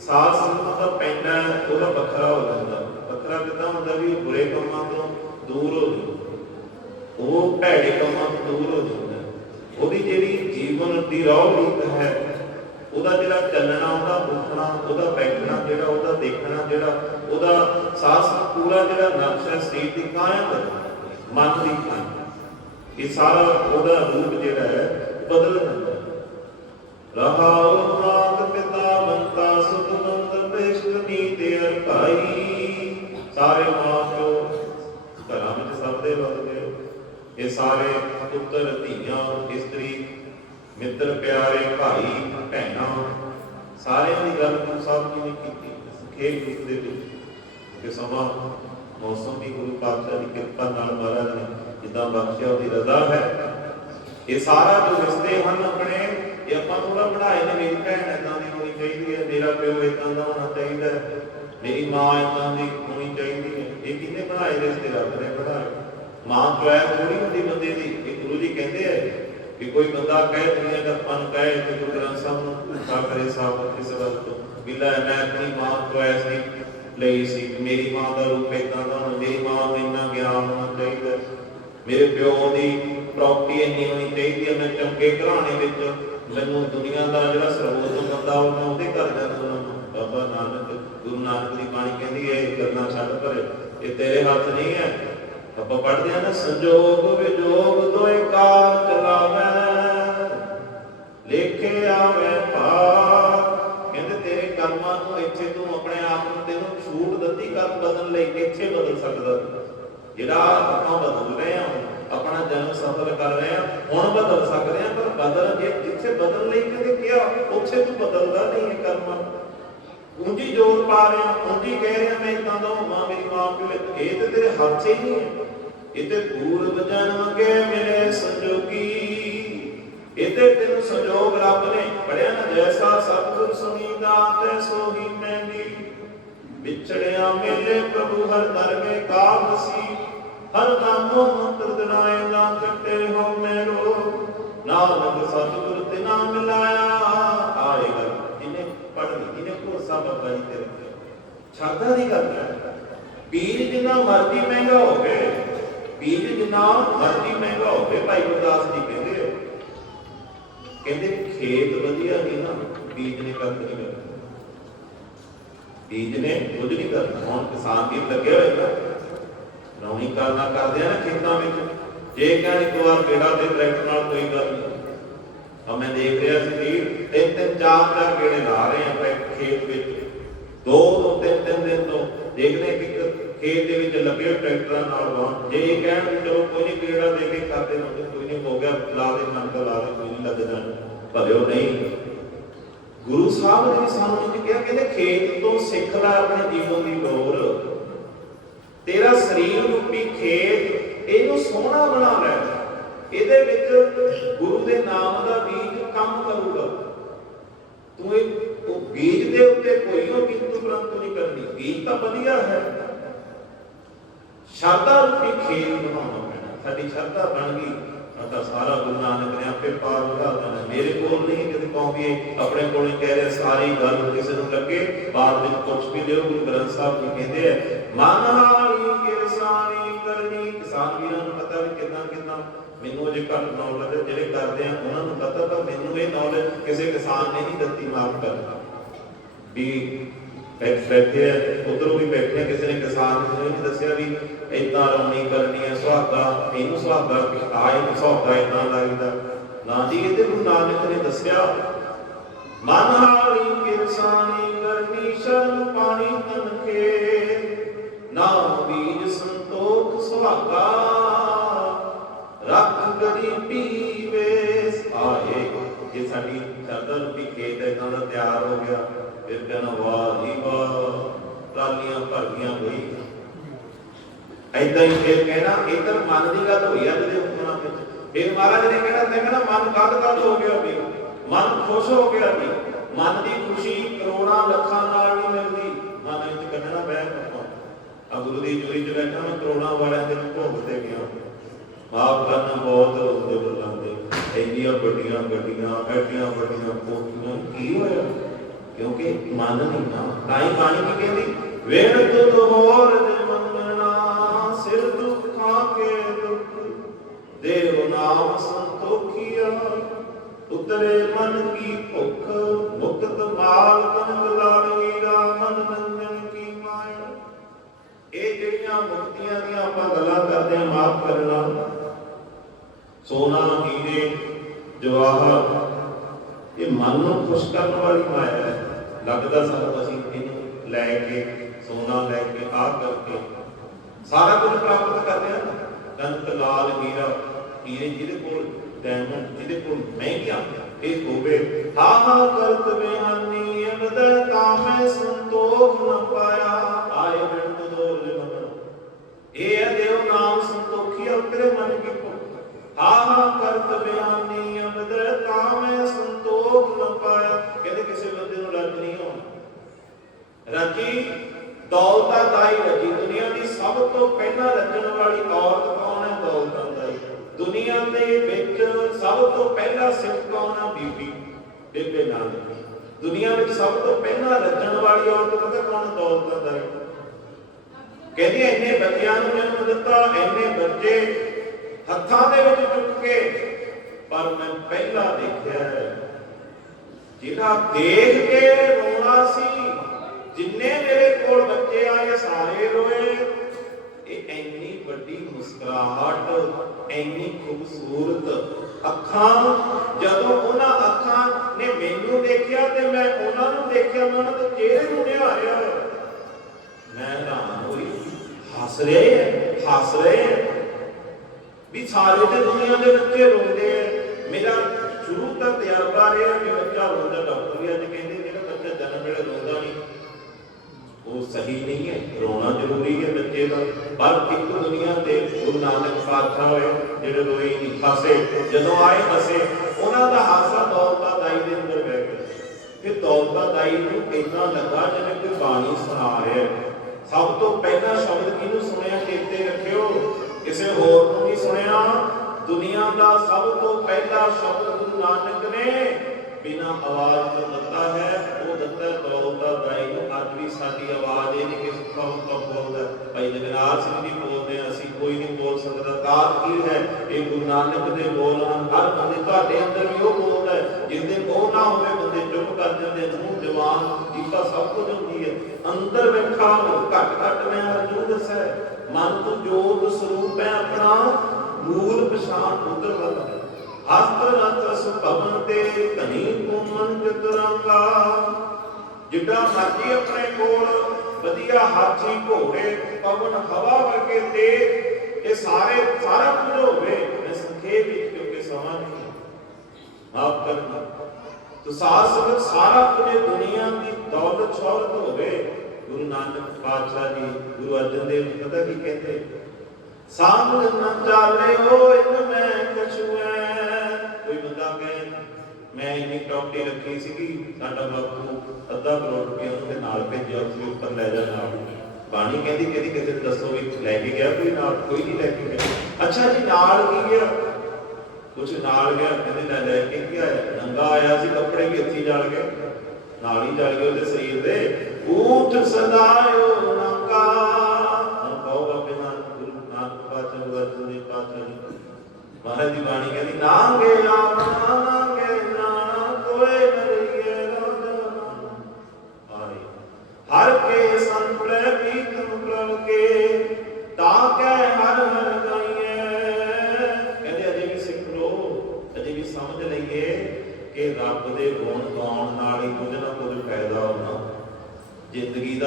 A: ਸਾਧ ਸੰਗਤ ਦਾ ਪੈਂਡਾ ਉਹਦਾ ਵੱਖਰਾ ਹੋ ਜਾਂਦਾ। ਵੱਖਰਾ ਕਿੱਦਾਂ ਹੁੰਦਾ ਵੀ ਉਹ ਬੁਰੇ ਕੰਮਾਂ ਤੋਂ ਦੂਰ ਹੋ ਜਾਓ ਉਹ ਭੈੜੇ ਕੰਮਾਂ ਤੋਂ ਦੂਰ ਹੋ ਜਾਓ ਉਹਦੀ ਜਿਹੜੀ ਜੀਵਨ ਦੀ ਰੌਹ ਹੈ, ਉਹਦਾ ਜਿਹੜਾ ਚੱਲਣਾ, ਉਹਦਾ ਉੱਠਣਾ, ਉਹਦਾ ਬੈਠਣਾ, ਜਿਹੜਾ ਉਹਦਾ ਦੇਖਣਾ, ਜਿਹੜਾ ਉਹਦਾ ਸਾਹ ਪੂਰਾ ਜਿਹੜਾ ਨਕਸ਼ ਹੈ, ਸਰੀਰ ਦੀ ਕਾਇਮ ਮਨ ਦੀ ਕਾਇਮ। ਇਹ ਸਾਰਾ ਉਹਦਾ ਰੂਪ ਜਿਹੜਾ ਹੈ, ਬਦਲ ਜਾਂਦਾ ਰਹਾਉ ਮਾਤ ਪਿਤਾ ਬੰਤਾ ਸੁਤ ਮੰਦ ਪ੍ਰਿਸ਼ਟ ਨੀਤੇ ਸਾਰੇ ਮਾਂ ਪਿਓ ਘਰਾਂ ਵਿੱਚ ਸਭ ਦੇ ਵਸਦੇ ਇਹ ਸਾਰੇ ਪੁੱਤਰ, ਧੀਆਂ, ਇਸਤਰੀ, ਮਿੱਤਰ, ਪਿਆਰੇ, ਭਾਈ, ਭੈਣਾਂ, ਸਾਰਿਆਂ ਦੀ ਗੱਲ ਗੁਰੂ ਸਾਹਿਬ ਜੀ ਨੇ ਕੀਤੀ? ਖੇਡ ਰੂਪ ਦੇ ਵਿੱਚ ਕਿ ਸਮਾਂ, ਮੌਸਮ ਦੀ ਗੁਰੂ ਪਾਤਸ਼ਾਹ ਦੀ ਕਿਰਪਾ ਨਾਲ ਮਹਾਰਾਜ ਨੇ ਜਿੱਦਾਂ ਬਖਸ਼ਿਆ, ਉਹਦੀ ਰਜ਼ਾ ਹੈ। ਇਹ ਸਾਰਾ ਜੋ ਰਿਸ਼ਤੇ ਹਨ ਆਪਣੇ, ਇਹ ਆਪਾਂ ਥੋੜਾ ਬਣਾਏ ਨੇ, ਮੇਰੀ ਭੈਣ ਏਦਾਂ ਦੀ ਹੋਣੀ ਚਾਹੀਦੀ ਹੈ, ਮੇਰਾ ਪਿਓ ਏਦਾਂ ਦਾ ਹੋਣਾ ਚਾਹੀਦਾ ਹੈ, ਮੇਰੀ ਮਾਂ ਏਦਾਂ ਦੀ ਹੋਣੀ ਚਾਹੀਦੀ ਹੈ। ਇਹ ਕਿਹਨੇ ਬਣਾਏ ਰਿਸ਼ਤੇ ਰੱਬ ਨੇ? ਬਣਾਏ। ਮਾਂ ਚੁਆਇ ਥੋੜੀ ਹੁੰਦੀ ਬੰਦੇ ਦੀ। ਗੁਰੂ ਜੀ ਕਹਿੰਦੇ ਆ ਕਿ ਕੋਈ ਬੰਦਾ ਕਹੇ ਦੁਨੀਆ ਦਾ ਪਨ ਕਹੇ ਤੇ ਗੁਰੂ ਗ੍ਰੰਥ ਸਾਹਿਬ ਨੂੰ ਕਾ ਕਰੇ, ਸਾਬਤ ਇਸ ਵੱਲ ਤੋਂ। ਵੀ ਮੈਂ ਆਪਣੀ ਮਾਂ ਚੁਆਇ ਸੀ ਲਈ ਸੀ ਮੇਰੀ ਮਾਂ ਦਾ ਰੂਪ ਏਦਾਂ ਦਾ ਮੇਰੀ ਮਾਂ ਨੂੰ ਇੰਨਾ ਗਿਆਨ ਹੋਣਾ ਚਾਹੀਦਾ। ਮੇਰੇ ਪਿਓ ਦੀ ਪ੍ਰਾਪਰਟੀ ਇੰਨੀ ਹੋਣੀ ਚਾਹੀਦੀ ਹੈ ਮੈਂ ਚੰਗੇ ਘਰਾਣੇ ਵਿੱਚ ਮੈਨੂੰ ਦੁਨੀਆ ਦਾ ਜਿਹੜਾ ਸਰਵੋਤਮ ਬੰਦਾ ਉਹ ਮੈਂ ਉਹਦੇ ਘਰ ਜਾਂਦਾ ਹਾਂ ਬਾਬਾ ਨਾਨਕ, ਗੁਰੂ ਨਾਨਕ ਦੀ ਬਾਣੀ ਕਹਿੰਦੀ ਹੈ, ਇਹ ਗੱਲਾਂ ਛੱਡ ਪਰੇ, ਇਹ ਤੇਰੇ ਹੱਥ ਨਹੀਂ ਹੈ। ਆਪਾਂ ਪੜ੍ਹਦੇ ਹਾਂ ਨਾ, ਸੰਜੋਗ ਵਿਜੋਗ ਦੋਏ ਕਾਲ ਚਲਾਵੇ ਲੇਖੇ ਆਵੇ ਭਾਗ। ਕਹਿੰਦੇ ਤੇਰੇ ਕਰਮਾਂ ਨੂੰ ਇੱਥੇ ਤੂੰ ਆਪਣੇ ਆਪ ਨੂੰ ਤੈਨੂੰ ਛੂਟ ਦਿੱਤੀ, ਕਰ ਬਦਲ ਲਈ, ਇੱਥੇ ਬਦਲ ਸਕਦਾ ਜਿਹੜਾ ਆਪਾਂ ਬਦਲ ਰਹੇ ਹਾਂ, ਆਪਣਾ ਜਨਮ ਸਫਲ ਕਰ ਰਹੇ ਹਾਂ, ਹੁਣ ਬਦਲ ਸਕਦੇ ਹਾਂ, ਪਰ ਬਦਲ ਜੇ, ਜਿੱਥੇ ਬਦਲ ਲਈ ਕਹਿੰਦੇ ਕਿਹਾ, ਉੱਥੇ ਤੂੰ ਬਦਲਦਾ ਨਹੀਂ ਹੈ ਕਰਮਾਂ ਨੂੰ। ਜੋਰ ਪਾ ਰਿਹਾ ਉਂਝੀ ਕਹਿ ਰਿਹਾ, ਮੈਂ ਇਦਾਂ ਦਾ ਮਾਂ ਮੇਰੀ ਮਾਂ ਪਿਓ ਇਹ- ਇਹ ਤੇ ਤੇਰੇ ਹੱਥ 'ਚ ਹੀ ਨਹੀਂ ਹੈ। ਇਹ ਪੂਰਵ ਜਨਮ ਕੇ ਮਿਲੇ ਸੰਜੋਗੀ ਇਹ ਤੈਨੂੰ ਸੰਜੋਗ ਰੱਬ ਨੇ ਪੜਿਆ ਨਾ ਜੈਸਾ ਸਤਿਗੁਰ ਸੁਣੀਦਾ ਤੇ ਸੋਹੀ ਮੈਂਦੀ ਵਿਛੜਿਆ ਮੇਲੇ ਪ੍ਰਭੂ ਹਰ ਦਰਗੇ ਕਾਬਸੀ ਹਰ ਨਾਮੋ ਮੰਤਰ ਦਿਨਾਏ ਨਾ ਕੱਟੇ ਹੋ ਮੇਰੋ ਨਾਨਕ ਸਤਿਗੁਰ ਤੇ ਨਾਮ ਮਿਲਾਇਆ ਆਏਗਾ ਜਿਹਨੇ ਪੜ੍ਹ ਲਈ ਭਰੋਸਾ ਬਾਬਾ ਜੀ ਤੇ ਰੱਖਿਆ। ਛਾਦਾ ਦੀ ਗੱਲ ਹੈ ਬੀਜ ਜਿੰਨਾ ਮਰਜ਼ੀ ਮਹਿੰਗਾ ਹੋਵੇ ਬੀਜ ਜਿੰਨਾ ਮਰਜ਼ੀ ਮਹਿੰਗਾ ਹੋਵੇ, ਭਾਈ ਗੁਰਦਾਸ ਜੀ ਕਹਿੰਦੇ ਹੋ ਕਹਿੰਦੇ ਖੇਤ ਵਧੀਆ ਨਹੀਂ ਨਾ, ਬੀਜ ਨੇ ਕੱਖ ਨਹੀਂ ਕਰਨਾ ਬੀਜ ਨੇ ਕੁਝ ਨਹੀਂ ਕਰਨਾ ਹੁਣ ਕਿਸਾਨ ਕੀ ਲੱਗੇ ਹੋਏ ਨਾ ਰੌਣੀ ਕਰਨਾ ਕਰਦੇ ਆ ਨਾ ਖੇਤਾਂ ਵਿੱਚ। ਜੇ ਕਹਿਣ ਇੱਕ ਵਾਰ ਬੇੜਾ ਤੇ ਟਰੈਕਟਰ ਨਾਲ ਕੋਈ ਗੱਲ ਨਹੀਂ। ਆ ਮੈਂ ਦੇਖ ਰਿਹਾ ਸੀ ਜੀ ਤਿੰਨ ਤਿੰਨ ਚਾਰ ਚਾਰ ਗੇੜੇ ਲਾ ਰਹੇ ਆ ਖੇਤ ਵਿੱਚ। ਦੋ ਦੋ ਤਿੰਨ ਤਿੰਨ ਦਿਨ ਤੋਂ ਦੇਖਦੇ ਕਿ ਖੇਤ ਦੇ ਵਿੱਚ ਲੱਗੇ ਟਰੈਕਟਰਾਂ ਨਾਲ ਵਾਹਨ ਜੇ ਇਹ ਕਹਿਣ ਵੀ ਚਲੋ ਕੋਈ ਨਹੀਂ ਗੇੜਾ ਦੇ ਕੇ ਕਰਦੇ ਹੁੰਦੇ ਕੋਈ ਨਹੀਂ ਹੋ ਗਿਆ, ਲਾ ਦੇ ਨੰਗ, ਲਾ ਦੇ, ਕੋਈ ਨਹੀਂ ਲੱਗ ਭਲਿਓ ਨਹੀਂ। ਗੁਰੂ ਸਾਹਿਬ ਨੇ ਸਾਨੂੰ ਇਹ ਕਿਹਾ ਕਹਿੰਦੇ ਖੇਤ ਤੋਂ ਸਿੱਖ ਲੈ ਆਪਣੇ ਜੀਵਨ ਦੀ ਲੋੜ। ਤੇਰਾ ਸਰੀਰ ਰੂਪੀ ਖੇਤ, ਇਹਨੂੰ ਸੋਹਣਾ ਬਣਾ ਲੈ। ਇਹਦੇ ਵਿੱਚ ਗੁਰੂ ਦੇ ਨਾਮ ਦਾ ਬੀਜ ਕੰਮ ਕਰੂਗਾ। ਤੂੰ ਇਹ ਉਹ ਬੀਜ ਦੇ ਉੱਤੇ ਕੋਈ ਉਹ ਕਿੰਤੂ ਪ੍ਰੰਤੂ ਨਹੀਂ ਕਰਨੀ। ਬੀਜ ਤਾਂ ਵਧੀਆ ਹੈ। ਸ਼ਰਧਾ ਰੂਪੀ ਖੇਤ ਬਣਾਉਣਾ ਪੈਣਾ। ਸਾਡੀ ਸ਼ਰਧਾ ਬਣ ਗਈ ਤਾਂ ਸਾਰਾ ਗੁਰੂ ਨਾਨਕ ਨੇ ਆਪੇ ਪਾਰ ਵਧਾ ਦੇਣਾ। ਮੇਰੇ ਕੋਲ ਨਹੀਂ ਕਿਤੇ ਕਹੋਗੇ ਆਪਣੇ ਕੋਲ ਕਹਿ ਰਿਹਾ, ਸਾਰੀ ਗੱਲ ਕਿਸੇ ਨੂੰ ਲੱਗੇ, ਬਾਅਦ ਵਿੱਚ ਪੁੱਛ ਵੀ ਲਿਓ, ਗੁਰੂ ਗ੍ਰੰਥ ਸਾਹਿਬ ਜੀ ਕਹਿੰਦੇ ਆ, ਮਨ ਕਿਰਸਾਨੀ ਕਰਨੀ। ਕਿਸਾਨ ਵੀਰਾਂ ਨੂੰ ਪਤਾ ਵੀ ਕਿਦਾਂ ਕਿਦਾਂ ਮੈਨੂੰ ਅਜੇ ਘੱਟ ਨੌਲੇਜ ਜਿਹੜੇ ਕਰਦੇ ਆ, ਉਹਨਾਂ ਨੂੰ ਪਤਾ ਪਰ ਮੈਨੂੰ ਇਹ ਨੌਲੇਜ ਕਿਸੇ ਕਿਸਾਨ ਨੇ ਨਹੀਂ ਦਿੱਤੀ, ਮਾਫ ਕਰਨਾ। ਵੀ ਬੈਠ ਬੈਠੇ ਉਧਰੋਂ ਵੀ ਬੈਠੇ ਕਿਸੇ ਨੇ ਕਿਸਾਨ ਨੂੰ ਇਹ ਦੱਸਿਆ ਵੀ ਇਦਾਂ ਰੌਣੀ ਕਰਨੀ ਹੈ ਸੁਹਾਗਾ, ਇਹਨੂੰ ਸੁਹਾਗਾ ਆਏ ਨੂੰ ਸੁਹਾਗਾ ਇਦਾਂ ਲੱਗਦਾ ਨਾ ਜੀ, ਇਹਦੇ ਗੁਰੂ ਨਾਨਕ ਨੇ ਦੱਸਿਆ, ਮਨ ਹਾਰੀ ਕਿਰਸਾਨੀ ਕਰਨੀ ਸ਼ਰਨ ਪਾਣੀ ਤਨਕੇ ਨਾਮ ਬੀਜ ਸੰਤੋਖ ਸੁਹਾਗਾ, ਰੱਖ ਗਰੀਬੀ ਵੇਸ ਆਏ ਜੇ ਸਾਡੀ ਸ਼ਰਧਾ ਰੂਪੀ ਖੇਤ ਇਦਾਂ ਦਾ ਤਿਆਰ ਹੋ ਗਿਆ, ਫਿਰ ਕਹਿਣਾ ਵਾਹ। ਟਰਾਲੀਆਂ ਐਦਾਂ ਹੀ ਫਿਰ ਕਹਿਣਾ ਇਧਰ ਮਨ ਦੀ ਗੱਲ ਹੋਈ ਆ ਜਿਹਦੇ ਹੁਕਮਾਂ ਵਿੱਚ ਫਿਰ। ਮਹਾਰਾਜ ਨੇ ਕਹਿਣਾ ਤੇ ਕਹਿਣਾ, ਮਨ ਕੱਦ ਕੱਦ ਹੋ ਗਿਆ ਵੀ। ਮਨ ਖੁਸ਼ ਹੋ ਗਿਆ ਵੀ। ਮਨ ਦੀ ਖੁਸ਼ੀ ਕਰੋੜਾਂ ਲੱਖਾਂ ਨਾਲ ਨਹੀਂ ਮਿਲਦੀ। ਮਨ ਵਿੱਚ ਕੱਢਣਾ ਬਹਿ ਆਪਾਂ। ਆ ਗੁਰੂ ਦੀ ਜੋਈ ਚ ਬੈਠਾ ਮੈਂ ਕਰੋੜਾਂ ਵਾਲਿਆਂ ਦੇ ਭੋਗ ਤੇ ਗਿਆ ਮਾਫ ਕਰਨਾ ਬਹੁਤ ਹੁੰਦੇ ਬੁਲਾਉਂਦੇ ਇੰਨੀਆਂ ਵੱਡੀਆਂ ਗੱਡੀਆਂ, ਐਡੀਆਂ ਵੱਡੀਆਂ ਕੋਠੀਆਂ, ਕੀ ਹੋਇਆ? ਕਿਉਂਕਿ ਮਨ ਨਹੀਂ ਨਾ। ਤਾਂ ਹੀ ਬਾਣੀ ਕੀ ਕਹਿੰਦੀ? ਵੇਣ ਤੁਧ ਹੋਰ ਦੇ ਮੰਨਣਾ, ਸਿਰ ਦੁੱਖਾਂ ਕੇ ਦੁੱਖ। ਦੇਵ ਨਾਮ ਸੰਤੋਖੀਆ, ਉਤਰੇ ਮਨ ਕੀ ਭੁੱਖ, ਮੁਕਤ ਮਾਲ ਕਨ ਲਾਵੀ ਰਾਮਨ ਨੰਦਨ ਕੀ ਮਾਇਆ। ਇਹ ਜਿਹੜੀਆਂ ਮੁਕਤੀਆਂ ਦੀਆਂ ਆਪਾਂ ਗੱਲਾਂ ਕਰਦੇ ਹਾਂ, ਮਾਫ ਕਰਨਾ। ਸੋਨਾ ਹੀਰੇ ਜਵਾਹਰ ਇਹ ਮਨ ਨੂੰ ਖੁਸ਼ ਕਰਨ ਵਾਲੀ ਮਾਇਆ ਹੈ। ਲੱਗਦਾ ਸਾਨੂੰ ਅਸੀਂ ਇਹਨੂੰ ਲੈ ਕੇ ਸੋਨਾ ਲੈ ਕੇ ਆ ਕਰਕੇ। ਸਾਰਾ ਕੁਝ ਪ੍ਰਾਪਤ ਕਰਦੇ ਹਨ ਦੰਤ ਲਾਲ ਹੀਰਾ ਹੀਰੇ ਜਿਹਦੇ ਕੋਲ ਡਾਇਮੰਡ ਜਿਹਦੇ ਕੋਲ ਮਹਿੰਗੀਆਂ, ਇਹ ਹੋਵੇ ਹਾ ਹਾ ਕਰਤ ਬਿਹਾਨੀ ਅੰਦਰ ਕਾਮੇ ਸੰਤੋਖ ਨ ਪਾਇਆ। ਆਏ ਬਿਨ ਤਦੋਲ ਮਨ। ਇਹ ਹੈ ਨਾਮ ਸੰਤੋਖੀ ਉਤਰੇ ਮਨ ਕੀ ਭੁੱਖ। ਹਾ ਹਾ ਕਰਤ ਬਿਹਾਨੀ ਅੰਦਰ ਕਾਮੇ ਸੰਤੋਖ ਨ ਪਾਇਆ। ਕਹਿੰਦੇ ਕਿਸੇ ਬੰਦੇ ਨੂੰ ਲੱਗ ਨਹੀਂ ਹੋਣਾ ਰਾਤੀ ਦੌਲਤਾਂ ਦਾਈ ਰੱਜੀ ਦੁਨੀਆ ਦੀ ਸਭ ਤੋਂ ਪਹਿਲਾਂ ਰੱਜਣ ਵਾਲੀ ਔਰਤ ਕੌਣ ਹੈ? ਦੌਲਤਾਂ ਦਾਈ। ਦੁਨੀਆ ਦੇ ਵਿੱਚ ਸਭ ਤੋਂ ਪਹਿਲਾ ਸਿੱਖ ਕੌਣ ਹੈ? ਬੀਬੀ ਬੇਬੇ ਨਾਨਕ। ਦੁਨੀਆ ਵਿੱਚ ਸਭ ਤੋਂ ਪਹਿਲਾਂ ਰੱਜਣ ਵਾਲੀ ਔਰਤ ਪਤਾ ਕੌਣ ਹੈ? ਦੌਲਤਾਂ ਦਾਈ। ਕਹਿੰਦੀ ਇੰਨੇ ਬੱਚਿਆਂ ਨੂੰ ਜਨਮ ਦਿੱਤਾ, ਇੰਨੇ ਬੱਚੇ ਹੱਥਾਂ ਦੇ ਵਿੱਚ ਚੁੱਕ ਕੇ, ਪਰ ਮੈਂ ਪਹਿਲਾਂ ਦੇਖਿਆ ਜਿਹੜਾ ਦੇਖ ਕੇ ਰੋਣਾ ਸੀ ਜਿੰਨੇ ਮੇਰੇ ਕੋਲ ਬੱਚੇ ਆਏ ਸਾਰੇ ਰੋਏ। ਇਹ ਇੰਨੀ ਵੱਡੀ ਮੁਸਕਰਾਹਟ, ਇੰਨੀ ਖੂਬਸੂਰਤ ਅੱਖਾਂ ਜਦੋਂ ਉਹਨਾਂ ਅੱਖਾਂ ਨੇ ਮੈਨੂੰ ਦੇਖਿਆ ਤੇ ਮੈਂ ਉਹਨਾਂ ਨੂੰ ਦੇਖਿਆ, ਮੈਂ ਉਹਨਾਂ ਦੇ ਚਿਹਰੇ ਨੂੰ ਨਿਹਾਰਿਆ। ਮੈਂ ਹੈਰਾਨ ਹੋਈ ਹੱਸ ਰਹੇ ਹੈ ਹੱਸ ਰਹੇ ਹੈ ਵੀ ਸਾਰੇ ਤੇ ਦੁਨੀਆ ਦੇ ਬੱਚੇ ਰੋਂਦੇ ਆ। ਮੇਰਾ ਸ਼ੁਰੂ ਤੋਂ ਤਜਰਬਾ ਰਿਹਾ ਕਿ ਬੱਚਾ ਰੋਂਦਾ, ਡਾਕਟਰ ਵੀ ਅੱਜ ਕਹਿੰਦੇ ਜਿਹੜਾ ਬੱਚਾ ਜਨਮ ਵੇਲੇ ਰੋਂਦਾ ਨਹੀਂ। ਉਹ ਸਹੀ ਨਹੀਂ ਹੈ, ਰੋਣਾ ਜ਼ਰੂਰੀ ਹੈ ਬੱਚੇ ਦਾ। ਪਰ ਇੱਕ ਦੁਨੀਆ ਦੇ ਗੁਰੂ ਨਾਨਕ ਪਾਤਸ਼ਾਹ ਹੋਏ, ਜਿਹੜੇ ਰੋਏ ਨਹੀਂ ਹੱਸੇ ਜਦੋਂ ਆਏ ਹੱਸੇ ਉਹਨਾਂ ਦਾ ਹਾਸਾ ਦੌਲਤਾ ਦਾਈ ਦੇ ਅੰਦਰ ਬਹਿ ਗਿਆ। ਫਿਰ ਦੌਲਤਾ ਦਾਈ ਨੂੰ ਇੰਨਾ ਲੱਗਾ ਜਿਵੇਂ ਕੋਈ ਬਾਣੀ ਸੁਣਾ ਰਿਹਾ ਸਭ ਤੋਂ ਪਹਿਲਾ ਸ਼ਬਦ ਕਿਹਨੂੰ ਸੁਣਿਆ? ਚੇਤੇ ਰੱਖਿਓ। ਕਿਸੇ ਹੋਰ ਨੂੰ ਨਹੀਂ ਸੁਣਿਆ। ਦੁਨੀਆ ਦਾ ਸਭ ਤੋਂ ਪਹਿਲਾ ਸ਼ਬਦ ਗੁਰੂ ਨਾਨਕ ਨੇ ਬਿਨਾ ਆਵਾਜ਼ ਤੋਂ ਦਿੱਤਾ ਹੈ, ਉਹ ਦਿੱਤਾ ਦੌਲਤਾ ਦਾਈ ਨੂੰ, ਅੱਜ ਵੀ ਸਾਡੀ ਆਵਾਜ਼ ਇਹ ਨਹੀਂ ਕਿ ਕੌਣ ਕੌਣ ਬੋਲਦਾ। ਭਾਈ ਜਗਨਾਥ ਸਿੰਘ ਜੀ ਬੋਲਦੇ ਅਸੀਂ, ਕੋਈ ਨਹੀਂ ਬੋਲ ਸਕਦਾ। ਕਾਰ ਕੀ ਹੈ? ਇਹ ਗੁਰੂ ਨਾਨਕ ਦੇ ਬੋਲ ਹਨ। ਹਰ ਬੰਦੇ ਤੁਹਾਡੇ ਅੰਦਰ ਵੀ ਉਹ ਬੋਲਦਾ ਹੈ ਜਿਸ ਨਾ ਹੋਵੇ ਬੰਦੇ ਚੁੱਪ ਕਰ ਜਾਂਦੇ ਮੂੰਹ ਜਵਾਨ ਜੀਭਾ ਸਭ ਕੁਝ ਹੁੰਦੀ ਹੈ। ਅੰਦਰ ਬੈਠਾ ਘਟ ਘਟ ਮੈਂ ਅਰਜੂ ਦੱਸਿਆ ਮਨ ਤੋਂ ਜੋਤ ਸਰੂਪ ਹੈ ਆਪਣਾ, ਮੂਲ ਪਛਾਣ ਉਤਰ ਵੱਲ। ਹਸਤ ਰਤ ਸੁਭਵਨ ਤੇ ਧਨੀ ਕੋਮਨ ਚਤਰੰਗਾ। ਜਿੱਡਾ ਮਰਜ਼ੀ ਆਪਣੇ ਕੋਲ ਵਧੀਆ ਹਾਥੀ ਘੋੜੇ, ਪਵਨ ਹਵਾ ਵਰਗੇ ਤੇ ਇਹ ਸਾਰੇ, ਸਾਰਾ ਕੁਝ ਹੋਵੇ, ਮੈਂ ਸੰਖੇਪ ਵਿੱਚ ਕਿਉਂਕਿ ਸਮਾਂ ਨਹੀਂ ਆਪ ਕਰਨਾ। ਤੋ ਸਾਧ ਸੰਗਤ ਸਾਰਾ ਕੁਝ ਦੁਨੀਆ ਦੀ ਦੌਲਤ ਸ਼ੌਹਰਤ ਹੋਵੇ, ਗੁਰੂ ਨਾਨਕ ਪਾਤਸ਼ਾਹ ਜੀ, ਗੁਰੂ ਅਰਜਨ ਦੇਵ ਜੀ, ਪਤਾ ਕੀ ਕਹਿੰਦੇ? ਸਾਂਭ ਨਾ ਚਾਲੇ ਹੋ ਇਨ ਮੈਂ। ਮੈਂ ਇੰਨੀ ਪ੍ਰਾਪਰਟੀ ਰੱਖੀ ਸੀਗੀ, ਸਾਡਾ ਬਾਪੂ ਅੱਧਾ ਕਰੋੜ ਰੁਪਏ ਉਹਦੇ ਨਾਲ ਭੇਜਿਆ, ਉਸ ਉੱਪਰ ਲੈ ਜਾ ਨਾਲ ਬਾਣੀ ਕਹਿੰਦੀ ਕਹਿੰਦੀ ਕਿਸੇ ਨੂੰ ਦੱਸੋ ਵੀ ਲੈ ਕੇ ਗਿਆ ਕੋਈ ਨਾਲ, ਕੋਈ ਨਹੀਂ ਲੈ ਕੇ ਗਿਆ। ਅੱਛਾ ਜੀ, ਨਾਲ ਕੀ ਗਿਆ? ਕੁਛ ਨਾਲ ਗਿਆ, ਕਹਿੰਦੇ ਲੈ ਲੈ ਕੇ ਗਿਆ ਨੰਗਾ ਆਇਆ ਸੀ, ਕੱਪੜੇ ਵੀ ਹੱਥੀ ਜਲ ਗਏ। ਨਾਲ ਹੀ ਜਲ ਗਏ ਉਹਦੇ ਸਰੀਰ ਦੇ। ਊਠ ਸਦਾਇਓ ਨੰਗਾ। ਹੁਣ ਕਹੋ ਬਾਬੇ ਗੁਰੂ ਨਾਨਕ ਪਾਤਸ਼ਾਹ ਵਰਤਨ ਦੇ ਪਾਤਸ਼ਾਹ ਮਹਾਰਾਜ ਦੀ ਬਾਣੀ ਕਹਿੰਦੀ ਨਾਂਗੇ ਆਪਣਾ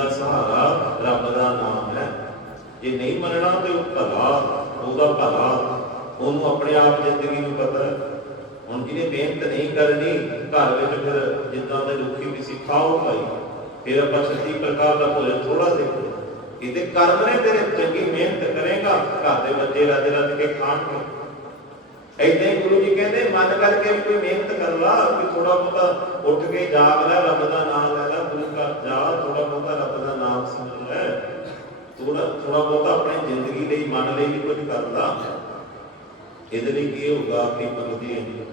A: ਦਾ ਸਹਾਰਾ ਰੱਬ ਦਾ ਨਾਮ ਹੈ। ਜੇ ਨਹੀਂ ਮੰਨਣਾ ਤੇ ਉਹ ਭਲਾ, ਉਹਦਾ ਭਲਾ, ਉਹਨੂੰ ਆਪਣੇ ਆਪ ਜ਼ਿੰਦਗੀ ਨੂੰ ਪਤਾ ਹੁਣ ਜਿਹਨੇ ਮਿਹਨਤ ਨਹੀਂ ਕਰਨੀ, ਘਰ ਵਿੱਚ ਫਿਰ ਜਿੱਦਾਂ ਦੇ ਰੁੱਖੀ ਵੀ ਸਿਖਾਓ ਭਾਈ। ਫਿਰ ਆਪਾਂ ਸੱਤੀ ਪ੍ਰਕਾਰ ਦਾ ਭੋਜਨ ਥੋੜਾ ਦੇਖੋ। ਇਹਦੇ ਕਰਮ ਨੇ ਤੇਰੇ ਚੰਗੀ ਮਿਹਨਤ ਕਰੇਗਾ, ਘਰ ਦੇ ਬੱਚੇ ਰੱਜ ਰੱਜ ਕੇ ਖਾਣਗੇ। ਏਦਾਂ ਹੀ ਗੁਰੂ ਕਹਿੰਦੇ, ਮਨ ਕਰਕੇ ਕੋਈ ਮਿਹਨਤ ਕਰ ਲਾ, ਵੀ ਥੋੜਾ ਬਹੁਤਾ ਉੱਠ ਕੇ ਜਾਗ ਲੈ, ਰੱਬ ਦਾ ਨਾਮ ਲੈ ਲੈ, ਗੁਰੂ ਘਰ ਜਾ ਥੋੜਾ ਬਹੁਤਾ ਰੱਬ ਦਾ ਨਾਮ ਸਿਮਰ ਲੈ। ਥੋੜਾ ਥੋੜਾ ਬਹੁਤਾ ਆਪਣੀ ਜ਼ਿੰਦਗੀ ਲਈ, ਮਨ ਲਈ ਵੀ ਕੁਝ ਕਰ ਲਾ। ਇਹਦੇ ਲਈ ਕੀ ਹੋਊਗਾ ਆਪਣੀ ਭਗਤੀ ਹੈ।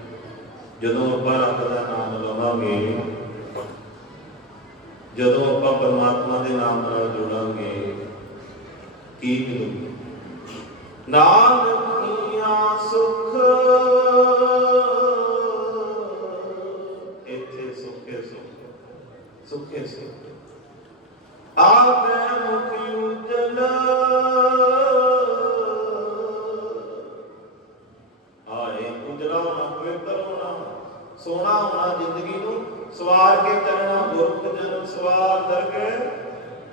A: ਜਦੋਂ ਆਪਾਂ ਰੱਬ ਦਾ ਨਾਮ ਲਵਾਂਗੇ, ਜਦੋਂ ਆਪਾਂ ਪਰਮਾਤਮਾ ਦੇ ਨਾਮ ਨਾਲ ਜੁੜਾਂਗੇ, ਕੀ ਮਿਲੂਗਾ ਨਾਨਕੀਆਂ ਸੁਖ ਸੁਖੇ ਸੁਖ ਆਪੇ ਮੁਖੀ ਉਜਲ। ਆਏ ਉਜਲਾ ਹੋਣਾ, ਪਵਿੱਤਰ ਹੋਣਾ, ਸੋਹਣਾ ਹੋਣਾ ਜ਼ਿੰਦਗੀ ਨੂੰ। ਸਵਾਰ ਕੇ ਚੱਲਣਾ ਗੁਰਤ ਜਨ, ਸਵਾਰ ਦਰਗਹਿ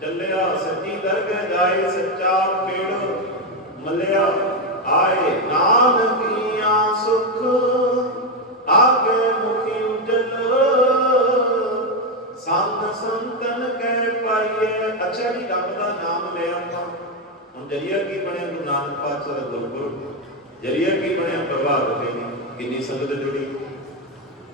A: ਚੱਲਿਆ ਸੱਚੀ ਦਰਗਹਿ ਜਾਏ ਸੱਚਾ ਪੇੜ। ਮਲਿਆ, ਆਏ ਨਾਨਕੀਆਂ ਸੁਖ। ਸੰਤਨ ਕਹਿ ਪਾਈਏ ਅੱਛਾ ਜੀ ਰੱਬ ਦਾ ਨਾਮ ਲੈ ਆਪਾਂ ਹੁਣ ਜਰੀਆ ਕੀ ਬਣਿਆ ਗੁਰੂ ਨਾਨਕ ਪਾਤਸ਼ਾਹ ਦਾ ਗੁਰਪੁਰਬ? ਜਰੀਆ ਕੀ ਬਣਿਆ ਪ੍ਰਭਾਤ ਫੇਰੀ ਕਿੰਨੀ ਸੰਗਤ ਜੁੜੀ?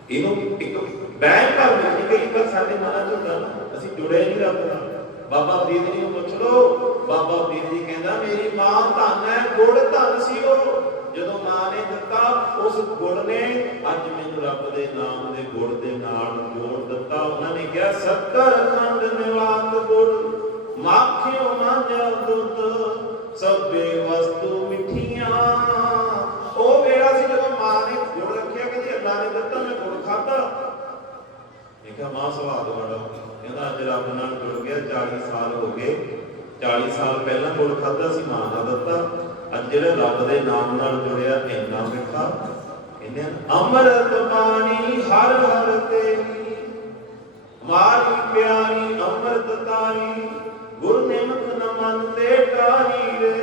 A: ਇਹਨੂੰ ਇੱਕ ਬੈਂਕ ਕਰ ਦਿੱਤੀ ਕਈ ਵਾਰ ਸਾਡੇ ਮਨਾਂ ਚ ਹੁੰਦਾ ਅਸੀਂ ਜੁੜੇ ਨਹੀਂ ਰੱਬ ਨਾਲ। ਬਾਬਾ ਫਰੀਦ ਜੀ ਨੂੰ ਪੁੱਛ ਲਓ, ਬਾਬਾ ਫਰੀਦ ਜੀ ਕਹਿੰਦਾ, ਮੇਰੀ ਮਾਂ ਧੰਨ ਹੈ, ਗੁੜ ਧੰਨ ਸੀ ਉਹ ਜਦੋਂ ਮਾਂ ਨੇ ਦਿੱਤਾ, ਉਸ ਗੁੜ ਨੇ ਅੱਜ ਮੈਨੂੰ ਰੱਬ ਦੇ ਨਾਮ ਦੇ ਗੁੜ ਦੇ ਨਾਲ ਜੋੜ ਦਿੱਤਾ। ਉਹਨਾਂ ਨੇ ਕਿਹਾ ਸੱਤਰ ਖੰਡ ਨਿਵਾਤ ਗੁੜ ਮਾਖਿਓ ਮਾਂਜਾ ਦੁੱਧ, ਸਭੇ ਵਸਤੂ ਮਿੱਠੀਆਂ। ਉਹ ਵੇਲਾ ਸੀ ਜਦੋਂ ਮਾਂ ਨੇ ਗੁੜ ਰੱਖਿਆ, ਕਹਿੰਦੀ, ਅੱਲਾ ਨੇ ਦਿੱਤਾ, ਮੈਂ ਗੁੜ ਖਾਧਾ। ਮੈਂ ਕਿਹਾ, ਮਾਂ, ਸਵਾਦ ਬੜਾ ਕਹਿੰਦਾ, ਅੱਜ ਰੱਬ ਨਾਲ ਜੁੜ ਗਿਆ 40 ਸਾਲ ਹੋ ਗਏ। 40 ਸਾਲ ਪਹਿਲਾਂ ਗੁੜ ਖਾਧਾ ਸੀ, ਮਾਂ ਦਾ ਦਿੱਤਾ। ਅੱਜ ਜਿਹੜਾ ਰੱਬ ਦੇ ਨਾਮ ਨਾਲ ਜੁੜਿਆ, ਇੰਨਾ ਮਿੱਠਾ। ਕਹਿੰਦੇ ਅੰਮ੍ਰਿਤ ਪਾਣੀ ਹਰ ਹਰ ਤੇਰੀ ਮਾਰੀ ਪਿਆਰੀ ਅੰਮ੍ਰਿਤ ਤਾਰੀ, ਗੁਰ ਨਿਮਕ ਨ ਮਨ ਤੇ ਟਾਰੀ ਰੇ।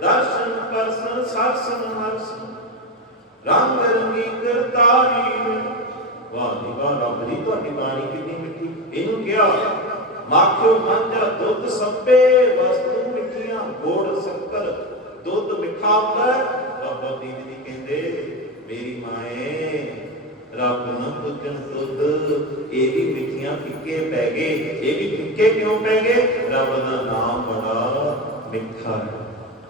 A: ਦਰਸ਼ਨ ਪਰਸਨ ਸਾਖਸਨ ਹਰਸਨ ਰੰਗ ਰੰਗੀ ਕਰਤਾਰੀ ਰੇ। ਵਾਹ ਜੀ ਵਾਹ, ਰੱਬ ਦੀ ਤੁਹਾਡੀ ਬਾਣੀ ਕਿੰਨੀ ਮਿੱਠੀ। ਇਹਨੂੰ ਕਿਹਾ, ਮਾਖਿਓ ਮੰਜਾ ਦੁੱਧ ਸੱਪੇ, ਵਸਤੂ ਮਿੱਠੀਆਂ ਗੋੜ ਸ਼ੱਕਰ। ਦੁੱਧ ਮਿੱਠਾ ਹੁੰਦਾ ਹੈ। ਬਾਬਾ ਦੀਨ ਜੀ ਕਹਿੰਦੇ, ਮੇਰੀ ਮਾਏ ਰੱਬ ਨਾ ਪੁੱਜਣ ਦੁੱਧ ਇਹ ਵੀ ਮਿੱਠੀਆਂ ਫਿੱਕੇ ਪੈ ਗਏ। ਇਹ ਵੀ ਫਿੱਕੇ ਕਿਉਂ ਪੈ ਗਏ? ਰੱਬ ਦਾ ਨਾਮ ਬੜਾ ਮਿੱਠਾ ਹੈ।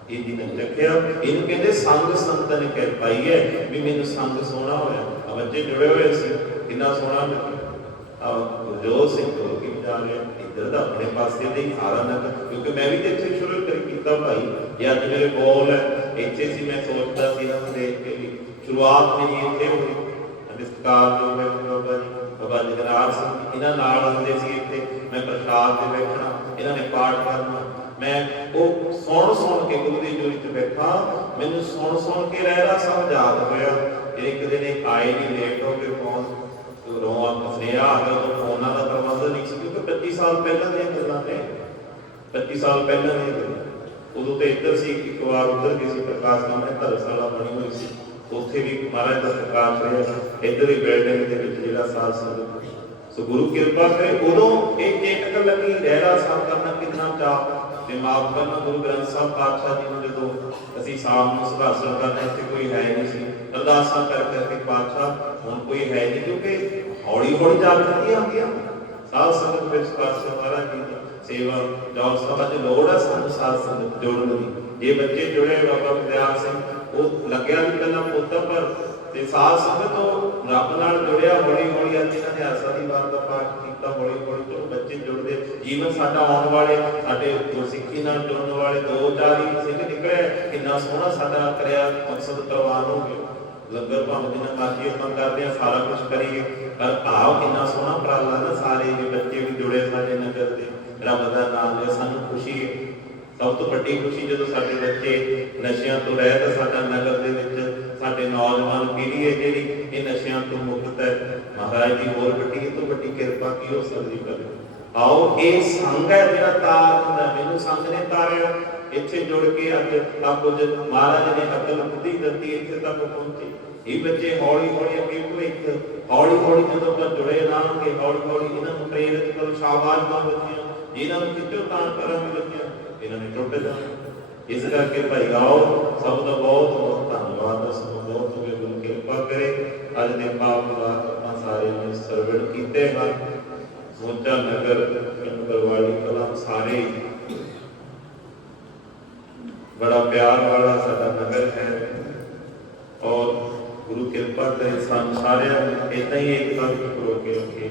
A: ਇਹ ਦਿਨ ਰੱਖਿਆ, ਇਹਨੂੰ ਕਹਿੰਦੇ ਸੰਗ ਸੰਤਨ ਕਹਿ ਪਾਈ ਹੈ। ਵੀ ਮੈਨੂੰ ਸੰਗ ਸੋਹਣਾ ਹੋਇਆ। ਬੱਚੇ ਜੁੜੇ ਹੋਏ ਸੀ। ਕਿੰਨਾ ਸੋਹਣਾ ਆ ਜੋ ਸਿੰਘ ਹੋ ਕੇ ਜਾ ਰਿਹਾ, ਇੱਧਰ ਦਾ ਆਪਣੇ ਪਾਸੇ ਦੇ ਹੀ ਸਾਰਾ ਨਗਰ। ਕਿਉਂਕਿ ਮੈਂ ਵੀ ਤੇ ਇੱਥੇ ਸ਼ੁਰੂ ਕਰ ਕੀਤਾ ਭਾਈ। ਇਹ ਅੱਜ ਮੇਰੇ ਕੋਲ ਹੈ, ਇੱਥੇ ਸੀ ਮੈਂ ਸੋਚਦਾ ਸੀ ਇਹਨਾਂ ਦੇਖ ਕੇ ਸ਼ੁਰੂਆਤ ਮੇਰੀ ਇੱਥੇ ਹੋਈ। ਅਨਿਸਕਾਰ ਜੋ ਮੈਂ ਬਾਬਾ ਜੀ ਬਾਬਾ ਜਗਰਾਜ ਸਿੰਘ ਇਹਨਾਂ ਨਾਲ ਆਉਂਦੇ ਸੀ ਇੱਥੇ ਮੈਂ ਪ੍ਰਸ਼ਾਦ ਤੇ ਬੈਠਣਾ ਇਹਨਾਂ ਨੇ ਪਾਠ ਕਰਨਾ ਮੈਂ ਉਹ ਸੁਣ ਸੁਣ ਕੇ ਗੁਰੂ ਦੀ ਜੋੜੀ ਤੇ ਬੈਠਾ, ਮੈਨੂੰ ਸੁਣ ਸੁਣ ਕੇ ਰਹਿਰਾ ਸਭ ਯਾਦ ਹੋਇਆ। ਫਿਰ ਇੱਕ ਦਿਨ ਆਏ ਨਹੀਂ ਲੇਟ ਹੋ ਕੇ ਫੋਨ ਰੋਆ ਸੁਨੇਹਾ ਆ ਗਿਆ ਉਹ ਦਾ ਪ੍ਰਬੰਧ ਨਹੀਂ ਸੀ ਕਿਉਂਕਿ 25 ਸਾਲ ਪਹਿਲਾਂ ਦੀਆਂ ਗੱਲਾਂ ਨੇ 25 ਸਾਲ ਪਹਿਲਾਂ ਦੀਆਂ ਗੱਲਾਂ ਉਦੋਂ ਤੇ ਇੱਧਰ ਸੀ ਇੱਕ ਵਾਰ ਉੱਧਰ ਵੀ ਸੀ ਪ੍ਰਕਾਸ਼ ਨਾਮੇ ਧਰਮਸ਼ਾਲਾ ਬਣੀ ਹੋਈ ਸੀ। ਉੱਥੇ ਵੀ ਮਹਾਰਾਜ ਦਾ ਪ੍ਰਕਾਸ਼ ਹੋਇਆ। ਇੱਧਰ ਹੀ ਬਿਲਡਿੰਗ ਦੇ ਵਿੱਚ ਜਿਹੜਾ ਸਾਧ ਸੰਗਤ ਸੋ ਗੁਰੂ ਕਿਰਪਾ ਕਰੇ। ਉਦੋਂ ਇਹ ਚੇਤਕ ਲੱਗੀ ਰਹਿਰਾ ਸਾਹਿਬ ਕਰਨਾ ਕਿੰਨਾ ਚਾਹ ਤੇ ਮਾਫ ਕਰਨਾ, ਗੁਰੂ ਗ੍ਰੰਥ ਸਾਹਿਬ ਪਾਤਸ਼ਾਹ ਜੀ ਨੂੰ ਜਦੋਂ ਅਸੀਂ ਸ਼ਾਮ ਨੂੰ ਸੁਭਾਸ਼ਣ ਕਰਦੇ ਇੱਥੇ ਕੋਈ ਹੈ ਨਹੀਂ ਸੀ। ਅਰਦਾਸਾਂ ਕਰ ਕਰਕੇ ਪਾਤਸ਼ਾਹ, ਹੁਣ ਕੋਈ ਹੈ ਨਹੀਂ, ਕਿਉਂਕਿ ਹੌਲੀ ਹੌਲੀ ਜਾਗਰਤੀ ਆਉਂਦੀ ਆ ਸਾਧ ਸੰਗਤ ਵਿੱਚ ਪਾਤਸ਼ਾਹ ਮਹਾਰਾਜ ਜੀ ਸੇਵਾ ਜੋਰ ਸਭਾ ਚ ਲੋੜ ਹੈ, ਸਾਨੂੰ ਸਾਧ ਸੰਗਤ ਜੋੜਨ ਦੀ। ਜੇ ਬੱਚੇ ਜੁੜੇ ਬਾਬਾ ਵਿਦਿਆਲ ਸਿੰਘ ਉਹ ਲੱਗਿਆ ਵੀ ਪਹਿਲਾਂ ਪੁੱਤ, ਪਰ ਤੇ ਸਾਧ ਸੰਗਤ ਤੋਂ ਰੱਬ ਨਾਲ ਜੁੜਿਆ ਹੌਲੀ ਹੌਲੀ ਅੱਜ ਇਹਨਾਂ ਨੇ ਆਸਾ ਦੀ ਬਾਤ ਦਾ ਪਾਠ ਕੀਤਾ ਹੌਲੀ ਹੌਲੀ ਤੋਂ ਬੱਚੇ ਜੁੜਦੇ। ਜੀਵਨ ਸਾਡਾ ਆਉਣ ਵਾਲੇ, ਸਾਡੇ ਗੁਰਸਿੱਖੀ ਨਾਲ ਜੁੜਨ ਵਾਲੇ ਦੋ ਚਾਰ ਹੀ ਸਿੰਘ ਨਿਕਲੇ। ਕਿੰਨਾ ਸੋਹਣਾ ਸਾਡਾ ਕਰਿਆ ਮਕਸਦ ਪ੍ਰਵਾਨ ਹੋ ਗਿਆ ਲੰਗਰ ਭਾਵੇਂ ਜਿੰਨਾ ਮਰਜ਼ੀ ਆਪਾਂ ਕਰਦੇ ਆ ਸਾਰਾ ਕੁਝ ਕਰੀਏ। ਪਰ ਭਾਵ ਕਿੰਨਾ ਸੋਹਣਾ ਪ੍ਰਾਲਾ ਨਾ ਸਾਰੇ ਵੀ ਬੱਚੇ ਵੀ ਜੁੜੇ ਸਾਡੇ ਨਗਰ ਦੇ। ਰੱਬ ਦਾ ਨਾਮ ਲਿਆ, ਸਾਨੂੰ ਖੁਸ਼ੀ ਹੈ। ਸਭ ਤੋਂ ਵੱਡੀ ਖੁਸ਼ੀ ਜਦੋਂ ਸਾਡੇ ਬੱਚੇ ਨਸ਼ਿਆਂ ਤੋਂ ਰਹਿਤ ਸਾਡਾ ਨਗਰ ਦੇ ਵਿੱਚ, ਸਾਡੇ ਨੌਜਵਾਨ ਪੀੜ੍ਹੀ ਹੈ ਜਿਹੜੀ, ਇਹ ਨਸ਼ਿਆਂ ਤੋਂ ਮੁਕਤ ਹੈ। ਮਹਾਰਾਜ ਦੀ ਹੋਰ ਵੱਡੀ ਤੋਂ ਵੱਡੀ ਕਿਰਪਾ ਕੀ ਹੋ ਸਕਦੀ ਕਰੇ ਆਓ, ਇਹ ਸੰਗ ਹੈ ਜਿਹੜਾ ਤਾਰ ਹੁੰਦਾ ਮੈਨੂੰ ਸੰਗ ਨੇ ਤਾਰਿਆ। ਇੱਥੇ ਜੁੜ ਕੇ ਅੱਜ ਆਪ ਕੁਝ ਮਹਾਰਾਜ ਨੇ ਅਕਲ ਬੁੱਧੀ ਦਿੱਤੀ, ਇੱਥੇ ਤੱਕ ਪਹੁੰਚੇ। ਇਹ ਬੱਚੇ ਹੌਲੀ ਹੌਲੀ ਅੱਗੇ ਭਵਿੱਖ ਹੌਲੀ ਹੌਲੀ ਜਦੋਂ ਆਪਾਂ ਜੁੜੇ ਰਹਾਂਗੇ ਹੌਲੀ ਹੌਲੀ ਇਹਨਾਂ ਨੂੰ ਪ੍ਰੇਰਿਤ ਕਰੋ, ਸ਼ਾਬਾਸ਼ ਦੋ ਬੱਚਿਆਂ ਜਿਨ੍ਹਾਂ ਨੂੰ ਕਿਤੇ ਤਾਂ ਕਰਾਂਗੇ ਬੱਚਿਆਂ ਇਹਨਾਂ ਨੇ ਟੁੱਟ ਜਾਣਾ ਇਸ ਕਰਕੇ ਭਾਈ ਆਓ ਸਭ ਦਾ ਬਹੁਤ ਬਹੁਤ ਧੰਨਵਾਦ ਦਾ ਸਭ ਬਹੁਤ ਹੋਵੇ ਗੁਰੂ ਕਿਰਪਾ ਕਰੇ ਅੱਜ ਦੇ ਪਾਪ ਬਾਤ ਆਪਾਂ ਸਾਰੇ ਨੇ ਸਰਵਣ ਕੀਤੇ ਹਨ ਸਮੁੱਚਾ ਨਗਰ ਪਿੰਡ ਬਰਵਾਲੀ ਕਲਾਂ ਸਾਰੇ ਹੀ ਬੜਾ ਪਿਆਰ ਵਾਲਾ ਸਾਡਾ ਨਗਰ ਹੈ ਔਰ ਗੁਰੂ ਕਿਰਪਾ ਕਰੇ ਸਾਨੂੰ ਸਾਰਿਆਂ ਨੂੰ ਇਦਾਂ ਹੀ ਇੱਕ ਸਾਥ ਕਰੋ ਕੇ ਰੱਖੇ